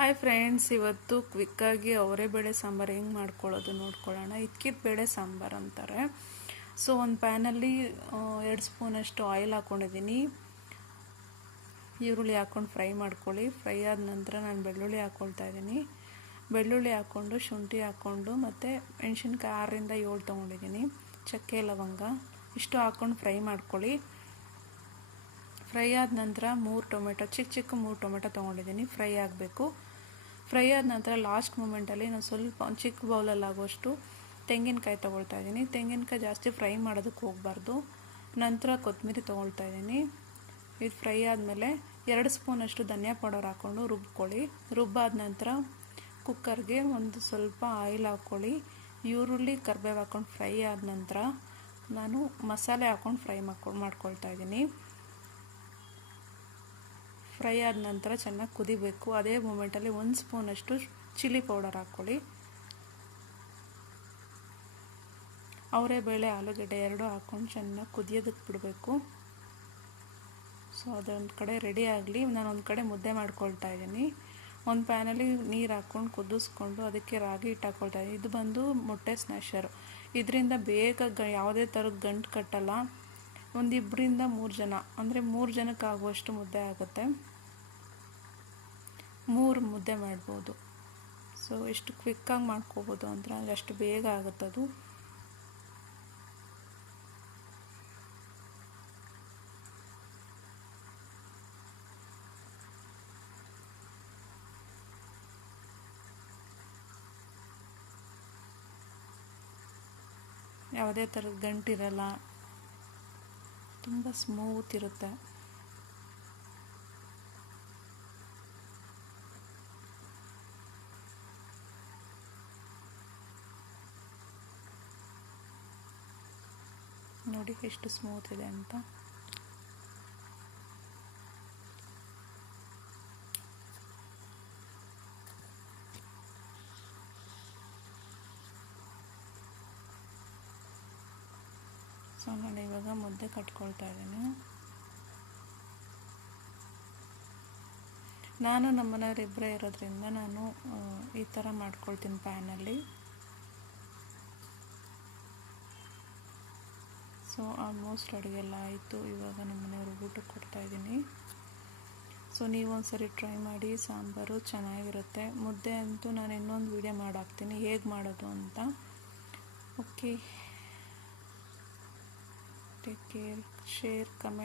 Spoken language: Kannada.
ಹಾಯ್ ಫ್ರೆಂಡ್ಸ್, ಇವತ್ತು ಕ್ವಿಕ್ಕಾಗಿ ಅವರೆಬೇಳೆ ಸಾಂಬಾರು ಹೆಂಗೆ ಮಾಡ್ಕೊಳ್ಳೋದು ನೋಡ್ಕೊಳ್ಳೋಣ. ಇದ್ಕಿದ ಬೇಳೆ ಸಾಂಬಾರು ಅಂತಾರೆ. ಸೊ ಒಂದು ಪ್ಯಾನಲ್ಲಿ 2 ಸ್ಪೂನಷ್ಟು ಆಯಿಲ್ ಹಾಕ್ಕೊಂಡಿದ್ದೀನಿ. ಈರುಳ್ಳಿ ಹಾಕ್ಕೊಂಡು ಫ್ರೈ ಮಾಡ್ಕೊಳ್ಳಿ. ಫ್ರೈ ಆದ ನಂತರ ನಾನು ಬೆಳ್ಳುಳ್ಳಿ ಹಾಕ್ಕೊಳ್ತಾ ಇದ್ದೀನಿ. ಬೆಳ್ಳುಳ್ಳಿ ಹಾಕ್ಕೊಂಡು ಶುಂಠಿ ಹಾಕ್ಕೊಂಡು ಮತ್ತು ಮೆಣಸಿನ್ಕಾಯಿ 6ರಿಂದ 7 ತೊಗೊಂಡಿದ್ದೀನಿ. ಚಕ್ಕೆ ಲವಂಗ ಇಷ್ಟು ಹಾಕ್ಕೊಂಡು ಫ್ರೈ ಮಾಡ್ಕೊಳ್ಳಿ. ಫ್ರೈ ಆದ ನಂತರ 3 ಟೊಮೆಟೊ ಚಿಕ್ಕ 3 ಟೊಮೆಟೊ ತೊಗೊಂಡಿದ್ದೀನಿ. ಫ್ರೈ ಆಗಬೇಕು. ಫ್ರೈ ಆದ ನಂತರ ಲಾಸ್ಟ್ ಮೂಮೆಂಟಲ್ಲಿ ನಾನು ಸ್ವಲ್ಪ ಒಂದು ಚಿಕ್ಕ ಬೌಲಲ್ಲಿ ಆಗುವಷ್ಟು ತೆಂಗಿನಕಾಯಿ ತೊಗೊಳ್ತಾ ಇದ್ದೀನಿ. ತೆಂಗಿನಕಾಯಿ ಜಾಸ್ತಿ ಫ್ರೈ ಮಾಡೋದಕ್ಕೆ ಹೋಗಬಾರ್ದು. ನಂತರ ಕೊತ್ತಂಬರಿ ತೊಗೊಳ್ತಾ ಇದ್ದೀನಿ. ಇದು ಫ್ರೈ ಆದಮೇಲೆ 2 ಸ್ಪೂನಷ್ಟು ಧನಿಯಾ ಪೌಡರ್ ಹಾಕ್ಕೊಂಡು ರುಬ್ಕೊಳ್ಳಿ. ರುಬ್ಬಾದ ನಂತರ ಕುಕ್ಕರ್ಗೆ ಒಂದು ಸ್ವಲ್ಪ ಆಯಿಲ್ ಹಾಕ್ಕೊಳ್ಳಿ. ಈರುಳ್ಳಿ ಕರಿಬೇವು ಹಾಕ್ಕೊಂಡು ಫ್ರೈ ಆದ ನಂತರ ನಾನು ಮಸಾಲೆ ಹಾಕ್ಕೊಂಡು ಫ್ರೈ ಮಾಡ್ಕೊಳ್ತಾ ಇದ್ದೀನಿ. ಫ್ರೈ ಆದ ನಂತರ ಚೆನ್ನಾಗಿ ಕುದಿಬೇಕು. ಅದೇ ಮೂಮೆಂಟಲ್ಲಿ 1 ಸ್ಪೂನಷ್ಟು ಚಿಲ್ಲಿ ಪೌಡರ್ ಹಾಕ್ಕೊಳ್ಳಿ. ಅವರೆಬೇಳೆ ಆಲೂಗಡ್ಡೆ 2 ಹಾಕ್ಕೊಂಡು ಚೆನ್ನಾಗಿ ಕುದಿಯೋದಕ್ಕೆ ಬಿಡಬೇಕು. ಸೊ ಅದೊಂದು ಕಡೆ ರೆಡಿ ಆಗಲಿ. ನಾನು ಒಂದು ಕಡೆ ಮುದ್ದೆ ಮಾಡ್ಕೊಳ್ತಾ ಇದ್ದೀನಿ. ಒಂದು ಪ್ಯಾನಲ್ಲಿ ನೀರು ಹಾಕ್ಕೊಂಡು ಕುದಿಸ್ಕೊಂಡು ಅದಕ್ಕೆ ರಾಗಿ ಹಿಟ್ಟು ಹಾಕ್ಕೊಳ್ತಾ ಇದ್ದೀನಿ. ಇದು ಬಂದು ಮೊಟ್ಟೆ ಸ್ನ್ಯಾಶರು. ಇದರಿಂದ ಬೇಗ ಯಾವುದೇ ಥರದ ಗಂಟು ಕಟ್ಟಲ್ಲ. ಒಂದು 2ರಿಂದ 3 ಜನ ಅಂದರೆ 3 ಜನಕ್ಕೆ ಆಗುವಷ್ಟು ಮುದ್ದೆ ಆಗುತ್ತೆ. 3 ಮುದ್ದೆ ಮಾಡ್ಬೋದು. ಸೊ ಎಷ್ಟು ಕ್ವಿಕ್ಕಾಗಿ ಮಾಡ್ಕೋಬೋದು ಅಂದರೆ ಅಷ್ಟು ಬೇಗ ಆಗುತ್ತದು. ಯಾವುದೇ ಥರದ ಗಂಟಿರಲ್ಲ, ತುಂಬ ಸ್ಮೂತ್ ಇರುತ್ತೆ. ನೋಡಿ ಎಷ್ಟು ಸ್ಮೂತ್ ಇದೆ ಅಂತ. ಸೊ ನಾನು ಇವಾಗ ಮುದ್ದೆ ಕಟ್ಕೊಳ್ತಾ ಇದ್ದೀನಿ. ನಾನು ನಮ್ಮ ಮನೆಯವ್ರು ಇಬ್ಬರೇ ಇರೋದ್ರಿಂದ ನಾನು ಈ ಥರ ಮಾಡ್ಕೊಳ್ತೀನಿ ಪ್ಯಾನಲ್ಲಿ. ಸೊ ಆಲ್ಮೋಸ್ಟ್ ಅಡುಗೆ ಎಲ್ಲ ಆಯಿತು. ಇವಾಗ ನಮ್ಮ ಮನೆಯವ್ರಿಗೆ ಊಟಕ್ಕೆ ಕೊಡ್ತಾಯಿದ್ದೀನಿ. ಸೊ ನೀವು ಒಂದ್ಸರಿ ಟ್ರೈ ಮಾಡಿ, ಸಾಂಬಾರು ಚೆನ್ನಾಗಿರುತ್ತೆ. ಮುದ್ದೆ ಅಂತೂ ನಾನು ಇನ್ನೊಂದು ವಿಡಿಯೋ ಮಾಡಾಕ್ತೀನಿ ಹೇಗೆ ಮಾಡೋದು ಅಂತ. Okay, take care, share, comment.